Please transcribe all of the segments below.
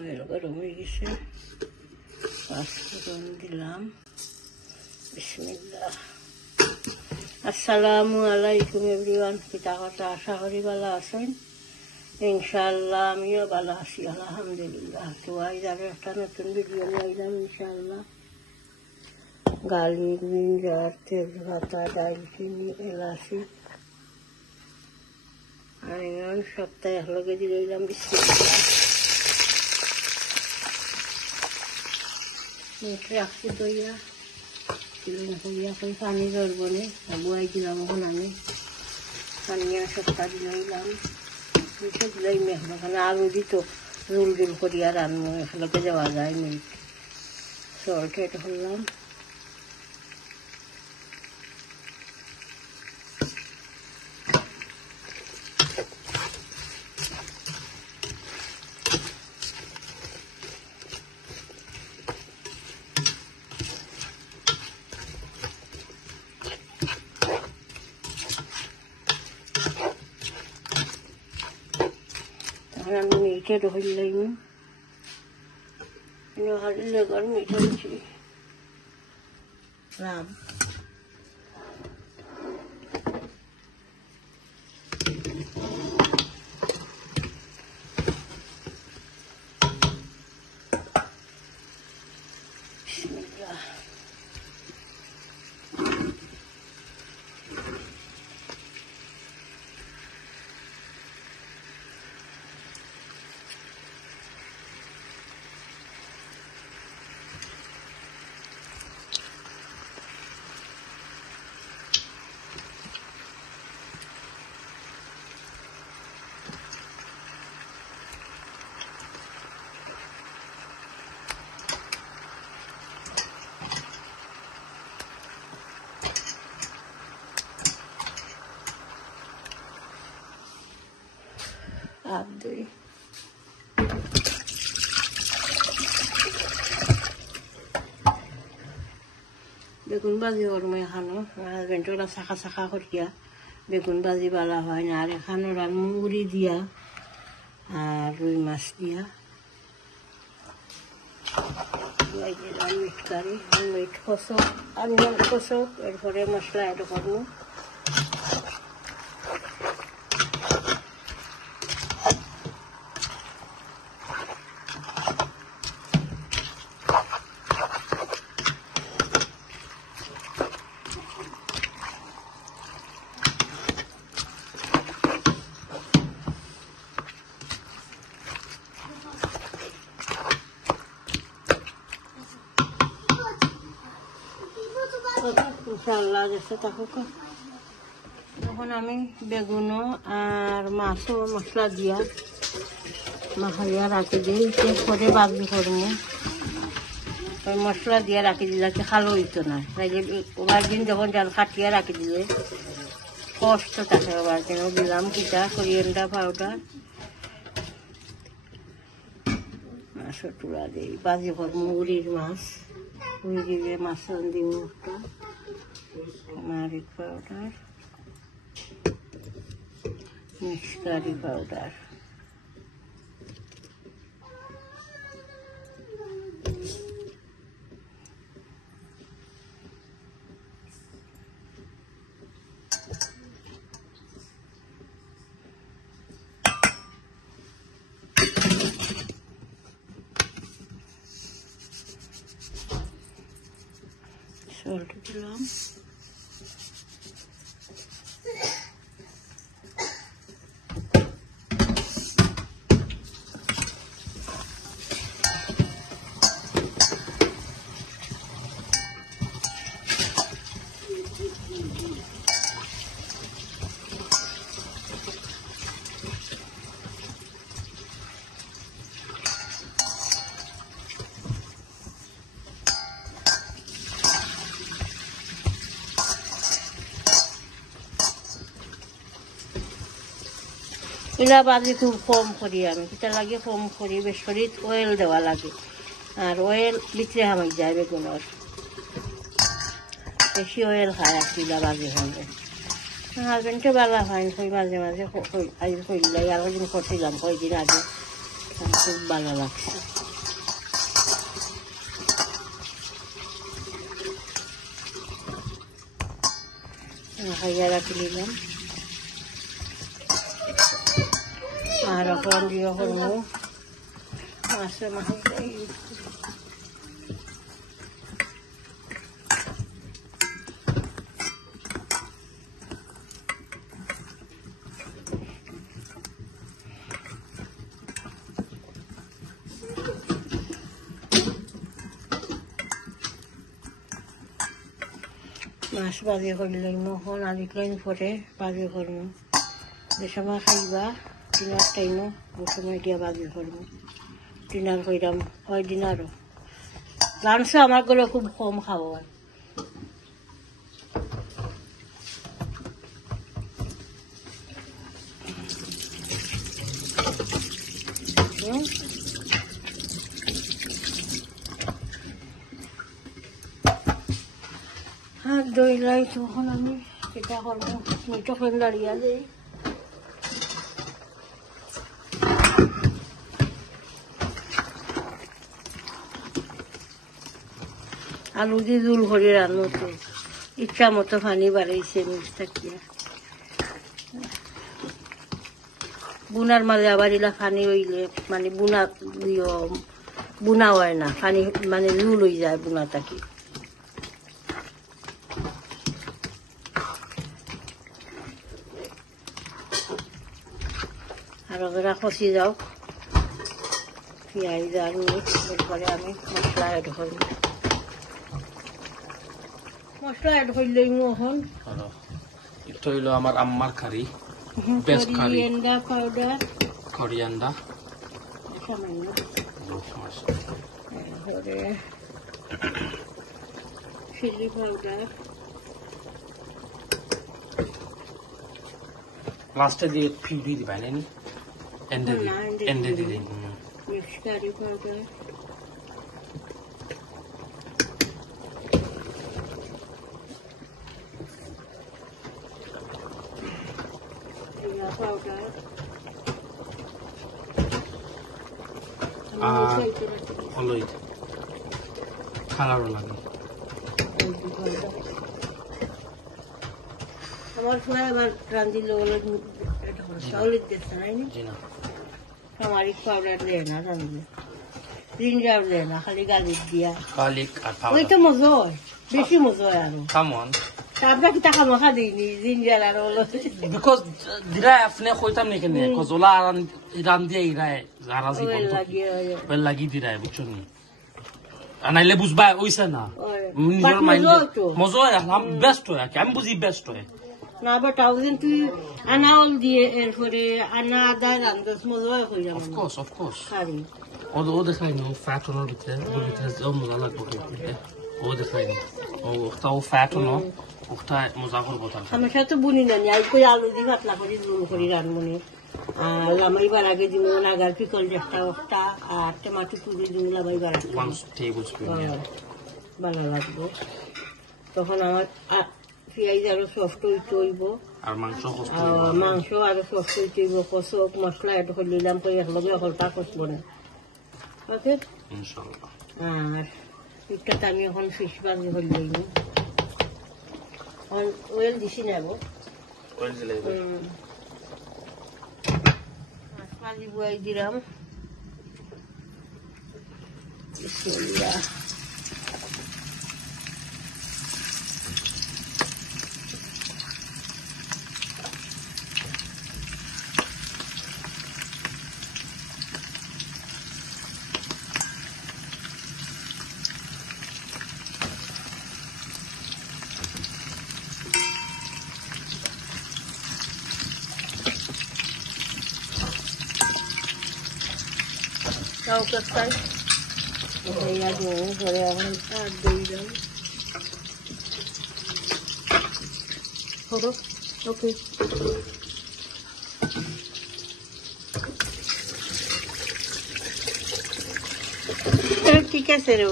অয়েল গরম হয়ে গেছে, পাঁচফোড়ন দিলাম। বিসমিল্লাহ। আসসালামু আলাইকুম এভরিওয়ান। কিতা কথা, আশা করি ভালো আছেন। ইনশাআল্লাহ আমিও ভালো আছি, আলহামদুলিল্লাহ। তো আজ আরো একটা নতুন ভিডিও নিয়ে আইলাম ইনশাআল্লাহ। গালি, জিঞ্জার, তেজপাতা, দারচিনি, এলাচি আর এমন সপ্তাহে একলগে দিয়ে দিলাম। বিসমিল্লাহ। মিট রাখছি দইয়া হইয়া কই পানি ধরবো নে বুয়াই দিলাম। এখন আমি পানি সপ্তাহ দিলাম মিঠে দিলাই মেহমাখানে আলু দিত রুল রুল করিয়া রান্না একলগে যাওয়া যায়। মিট সল্ট এটা করলাম। আমি মিঠে ঢুকলাম, হাড়ি লেগার মিঠে দিচ্ছি রাম। বিসমিল্লাহ। আপ দই বেগুন ভাজি করবো এখানো। হাজবেন্ড ওরা শাখা শাখা করিয়া বেগুন ভাজি বালা হয় না। আর এখানো রান মুড়ি দিয়া আর রুই মাছ দিয়া মিট কারি, মিট কষক, আনিয়ন কষক, এরপরে মশলা এটা করবো। ইনশাআল্লাহ যেতে থাকুক। তখন আমি বেগুনও আর মাছও মশলা দিয়া মাখাইয়া রাখি দিই। পরে বাজি করবো ওই মশলা দিয়া রাখি দিলে খালো হইতো না। ওবার দিন যখন জাল কাটিয়া রাখি দিলে কষ্ট থাকে। ওবার দিন দিলাম কিটা কোরিয়ান্ডার পাউডার, মাছও টুড়া দিই। বাজি করবো উড়ির মাছ, উড়ি দিলে মাছ দিব একটা, নারিক powder, mix curry powder, salt দিলাম। এলা বাজি খুব কম করি আমি, এটা লাগে কম করি। বেশি অয়েল দেওয়া লাগে আর অয়েল ভিতরে হামাই যায় বেগুনের। বেশি অয়েল খায় আর কিলা বাজি হলে। হাজবেন্ডকে বালা হয় কই মাঝে মাঝে আজ কইলাই আর দিন করছিলাম কয়দিন আগে খুব ভালো লাগছে। খাইয়া রাখি নিলাম আর এখন দিয়ে করবো মাছের মাথায়। মাছ ভাজি করলে এখন আরিকলাইন পরে ভাজি করবো। যে সময় খাইবা ডিনার টাইমও ওই সময় দিয়া ভাজি করবো। ডিনার কইরাম হয় ডিনারও লাঞ্চও আমার গেলে খুব কম খাওয়া হয়। হাত ধুইলাই তখন আমি এটা করবো মিঠো ফেন দাঁড়িয়ে দিই। আলু দিয়ে জোল করে রান্না তো ইচ্ছা মতো পানি বাড়াইছে নিচ থাকিয়া। বুনার মাঝে আবার এলা পানি হইলে মানে বুনা হয় না, পানি মানে জোল হয়ে যায় বুনা থাকি। আর ওরা খসি যাও পেঁয়াজ আর মিক্স এরপরে আমি মশলা অ্যাড করব। মশলা অ্যাড করলেই এখন এটা হইলো আমার আম্মার কারি, বেস্ট কারি, কোরিয়ান্ডার পাউডার, কোরিয়ান্ডার সামান্য, তারপরে চিলি পাউডার, লাস্টে দিয়ে পিউরি দিবা নানি এন্ডে দিলেন মিক্স কারি পাউডার, জিরা পাউডার আর হলুদ কালারও লাগে। আমার ফ্লাই আবার রাঁধিলে হলুদ হলুদ দিচ্ছে না আমারিক পাউডার দেয় না রাঁধলে, জিঞ্জার দেয় না, খালি গার্লিক দিয়া। গার্লিক আর পাউডার ওই তো মজা হয়, বেশি মজা হয় আরো। কামন আমরা কি টাকা মাখা দিইনি জিঞ্জার আর হলুদ বিকজ দিরা আপনি কইতাম নি কেন কজলা রান দিয়ে ইরায় যারা জীবন তো লাগি দিরায় বুঝছো নি আনাইলে বুঝবা ওইছে না নিজের মাইন্ড মজা হয় বেস্ট হয় আমি বুঝি বেস্ট হয় না। আবার টাউজেন তুই আনাউল দিয়ে এরপরে আনা আদা রান্ধস মজা হয় হয়ে যাবে। অফ কোর্স খারি ও দেখাই না ফ্যাট ওনার ভিতরে ওর ভিতরে মজা লাগবে ও দেখাই না ও ফ্যাট ওনো ওটা মজা করবো তার আমার সাথে বুনি না আই কই আলু দিয়ে পাতলা করে জোল করি রানমনি আর লামাইবার আগে দিব নাগার পিকল একটা একটা আর টমাটো পুরি দিব লামাইবার 1 টেবিল স্পুন ভালো লাগবে। তখন আমার পেঁয়াজ আরো সফট হইতে হইব আর মাংস আরো সফট হইতে হইব। কষক মশলা এত করে দিলাম করে একলগে হলটা কষবো না। ওকে ইনশাআল্লাহ। আর পিঠটাতে আমি এখন ফিশ ভাজি হইলেই ওয়েল দিছি নেব মাছ ভাজি বুয়াই দিলাম। বিসমিল্লাহ। Tahu kesal, saya jauh saya akan ada dalam. Huruf, oke. Kita seru.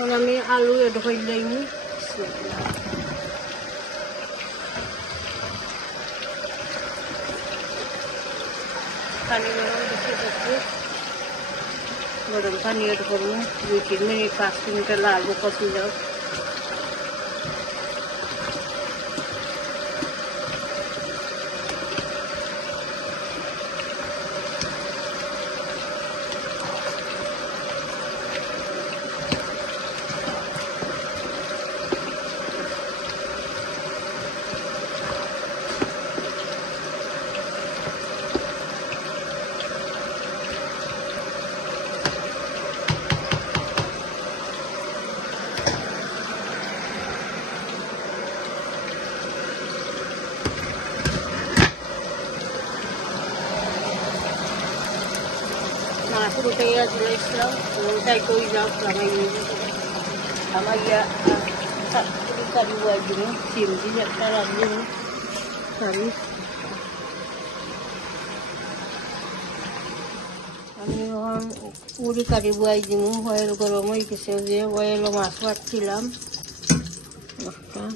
এখন আমি আলু এড করে দিইনি পানি গরম দেখে যাচ্ছে গরম পানি এড করবো 2-3 মিনিট 5 মিনিট লাগবে কষি যাও Masuk ke ya Islam, saya kau jawab lama ini. Sama ya, tak kita dua jenis, sim dia cara ini, kami. Kami orang uri kari buat jenis, oil goromai kisahnya, oil masuk silam, maka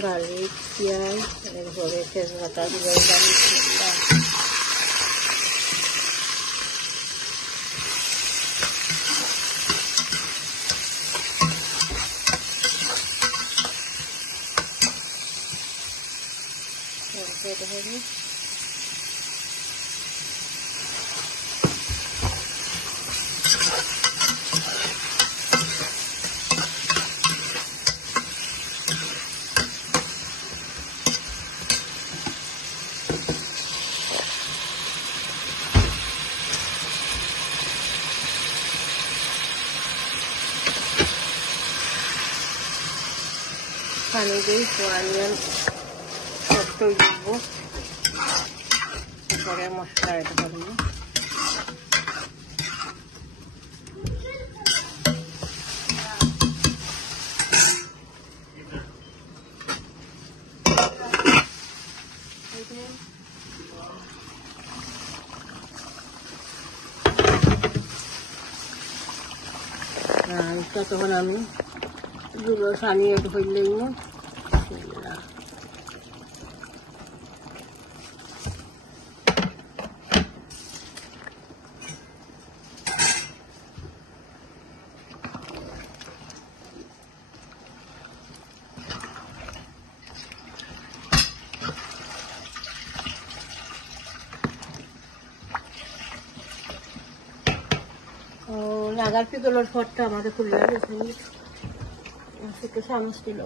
garlic, piaz, boleh sesuatu juga dari silam. Pakai guys, kalian foto juga, supaya masuk itu barunya. Nah, itu tuh kami dulu sani itu filenya. Nagar picolor forte আমাদের খুলে গেছে সেটা চামচ দিল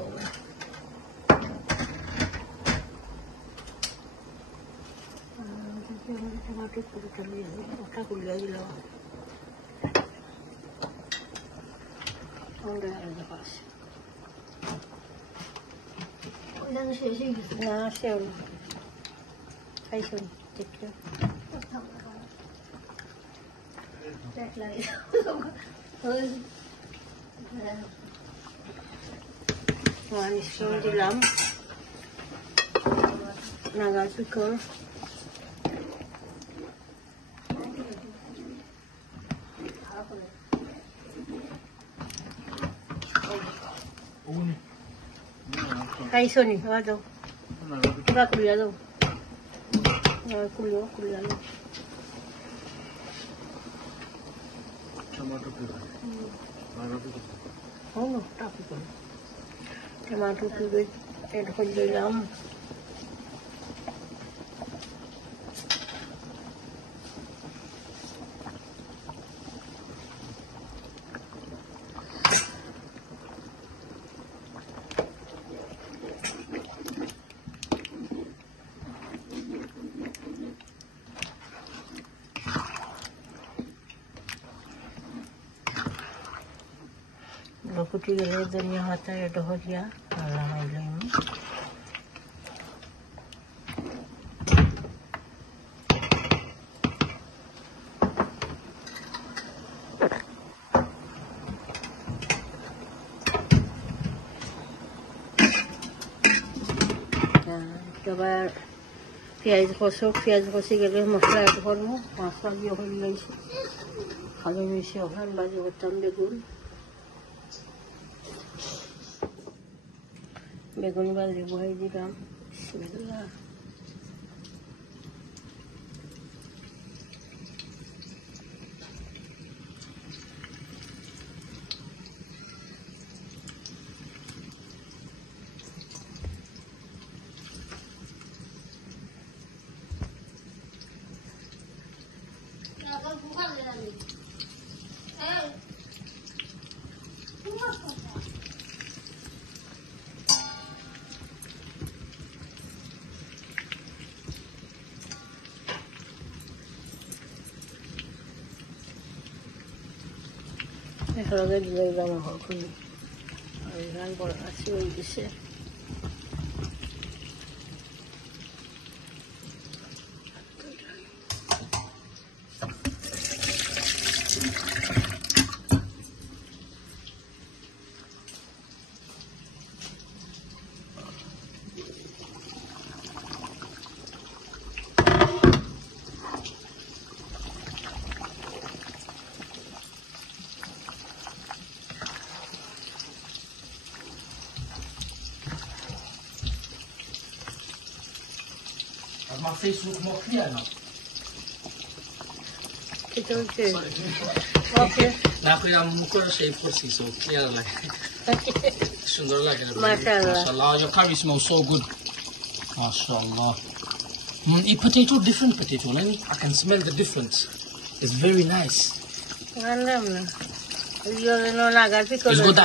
টমাটো পুরোটা নিয়ে ওটা খুলে দিল না সেও না খাইছো দেখতে manis dilam naga pickle hai soni waduh kita kuliah tuh kuliah tomato oh no tapi kan tomato puree add করে দিলাম ফুটি গেলে ধনিয়া পাতা এড হরিয়া লাগাইলাম এবার পেঁয়াজ কষি গেলে মশলা এড করবো মশলা দিয়ে হয়ে গেছে ভালো মিশে ওখান বাজি করতাম বেগুন বেগুন ভাজি বহাই দিলাম। বিসমিল্লাহ। এখানে দিলে দাম হল গান বড় আছে ওই দিছে My face look more clear now. It's okay. Okay. Now I'm going to shave for so clear like. Sundar like it. Mashallah. Mashallah. Your curry smells so good. Mashallah. A potato, different potato. I can smell the difference. It's very nice.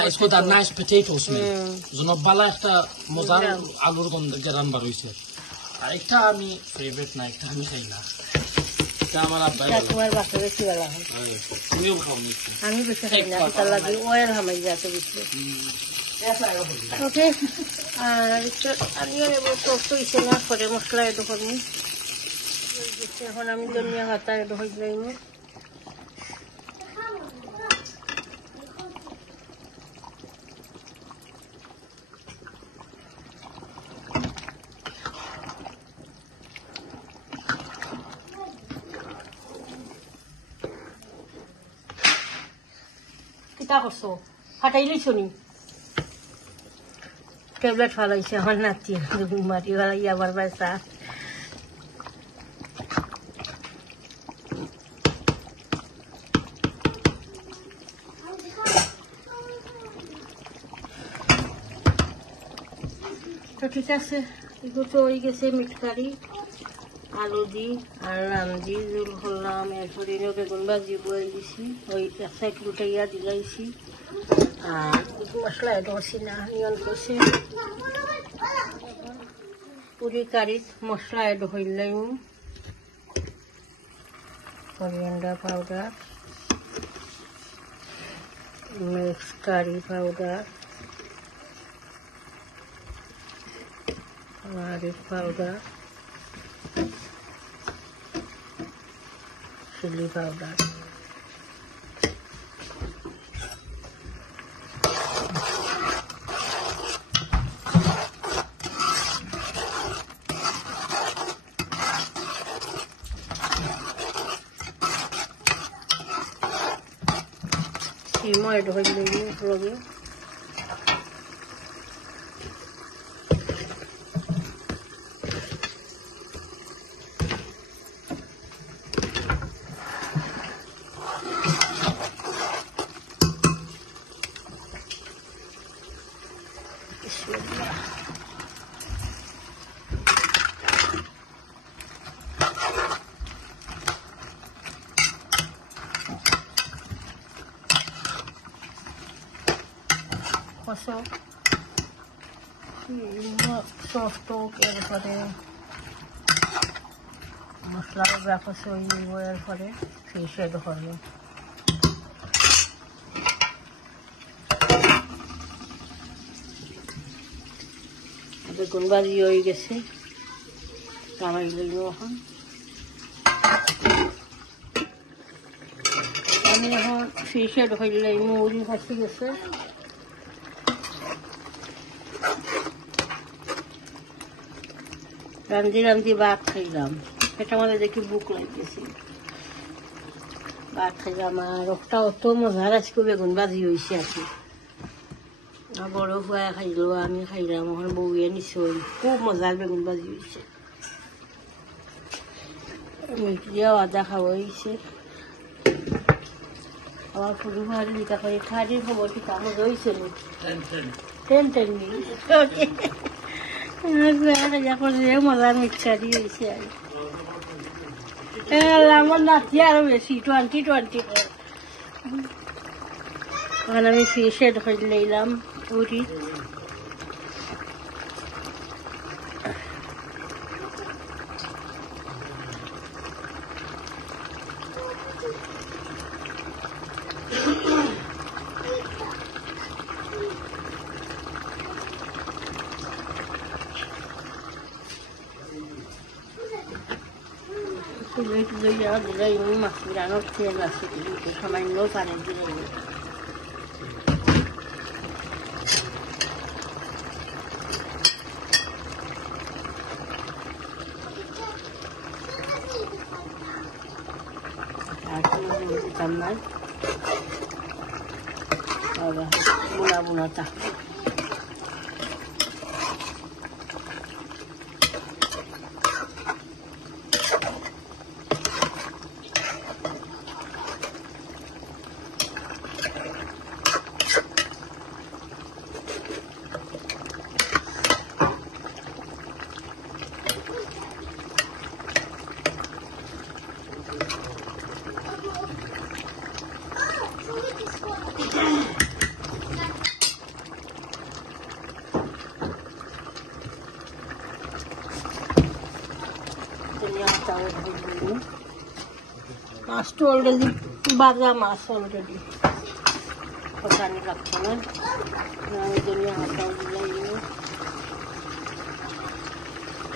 It's got that nice potato smell. So no bala ekta mozar alur gond jaran bar hoise. আরেকটা আমি ফেভারিট না, একটা আমি খাই না। এটা আমার আব্বাই বলে। তোমার বাসা বেশি ভালো হয়। তুমিও খাও নাকি? আমি বেশি খাই না, তার লাগে অয়েল হামাই যাতে বেশি। ওকে, আর আমি নেব তো ইসে না করে মশলা এড করনি। এখন আমি ধনিয়া পাতা এড হয়ে যাইব। কিতা করছো ফাটাইলি শুনি ট্যাবলেট ফালাইছে আমার নাতি মাটি ফালাই আবার পয়সা তো ঠিক আছে এগুলো তো হয়ে গেছে মিটকারি আলু দি আর নাম দি জোল করলাম এরপরে বেগুন ভাজি বয়ে দিছি ওই এক সাইড লুটাইয়া দিলাইছি আর মশলা এড করছি না নিয়ন করছি পুরি কারিত মশলা এড হইলাম coriander powder mix curry powder মারিচ powder chili powder. Simo add ho jayegi lage pasok softok এরপরে মশলা ব্যাপার এরপরে ফিশ এড করবো বেগুন ভাজি হয়ে গেছে কামাই লাগবে এখন আমি এখন ফিশ এড হইলে মুড়ি ভাসি গেছে রান্ধি রান্ধি ভাত খাইলাম এটা আমাদের দেখি বুক লাগতেছে ভাত খাইলাম আর ওটা অত মজার আজকে বেগুন ভাজি হয়েছে আর কি আর বড় ফুয়া খাইলো, আমি খাইলাম, ওখানে বউয়ে নিশ্চয় খুব মজার বেগুন ভাজি হয়েছে। মিষ্টি দিয়েও আদা খাওয়া হয়েছে। আমার পুরো ভাড়ি লিখা করে খাড়ির খবর কি কামড় হয়েছে না 10 মিনিট মজার মিক্সারি হয়েছে। আমার নাতি আরো বেশি 20 ওখানে আমি ফিশে ধরে নিলাম উঠি। মাছ বিরানোর তেল আছে সামান্য পানি দিলে বুনা বুনাটা মাছটা অলরেডি বাজা মাছ অলরেডি কষানি লাগছে না। আমি ধনিয়া হাতাও দিলাম,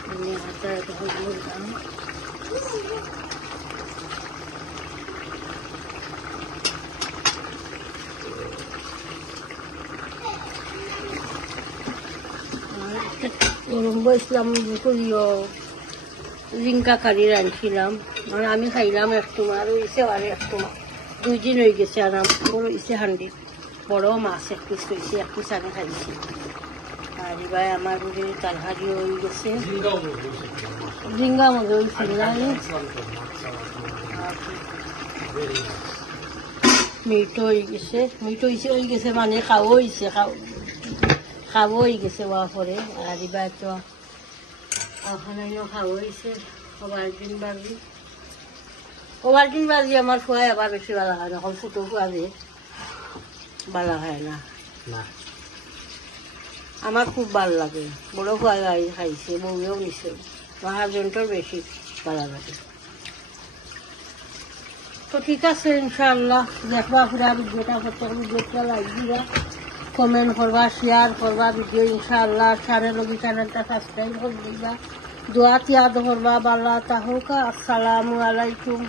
ধনিয়া হাতা এটা দিলাম। গরম বসলাম জিঙ্কা কারি রাঁধছিলাম, মানে আমি খাইলাম এক টুমা আর ইসে আর এক টুমা 2 দিন হয়ে গেছে। আর বড় ইসে হান্ডি বড় মাছ 1 পিস হয়েছে, 1 পিস আমি খাইছি। আর এবার আমার তালহারি হয়ে গেছে, জিঙ্গা মজা হয়েছিল না, মিট হয়ে গেছে, মিট হয়ে গেছে মানে খাওয়া হয়েছে, খাওয়া হয়ে গেছে ওয়া পরে। আর এবার তো ওখানে খাওয়া হয়েছে ওভারডিন বাজি আমার ফুয়াই আবার বেশি ভালো হয় না, এখন ছোটো ফুয়া যে ভালো হয় না। আমার খুব ভালো লাগে, বড় ফুয়াই খাইছে, বউয়েও নিছে, মহাজনটার বেশি ভালো লাগে। তো ঠিক আছে, ইনশাআল্লাহ দেখবা পুরা ভিডিওটা, প্রত্যেক ভিডিওটা লাইক দিবা, কমেন্ট করবা, শেয়ার করবা ভিডিও ইনশাআল্লাহ। চ্যানেলটা সাবস্ক্রাইব করে দিবা, দোয়া তিয়াদ করবা। বাল্লা তাহুকা। আসসালামু আলাইকুম।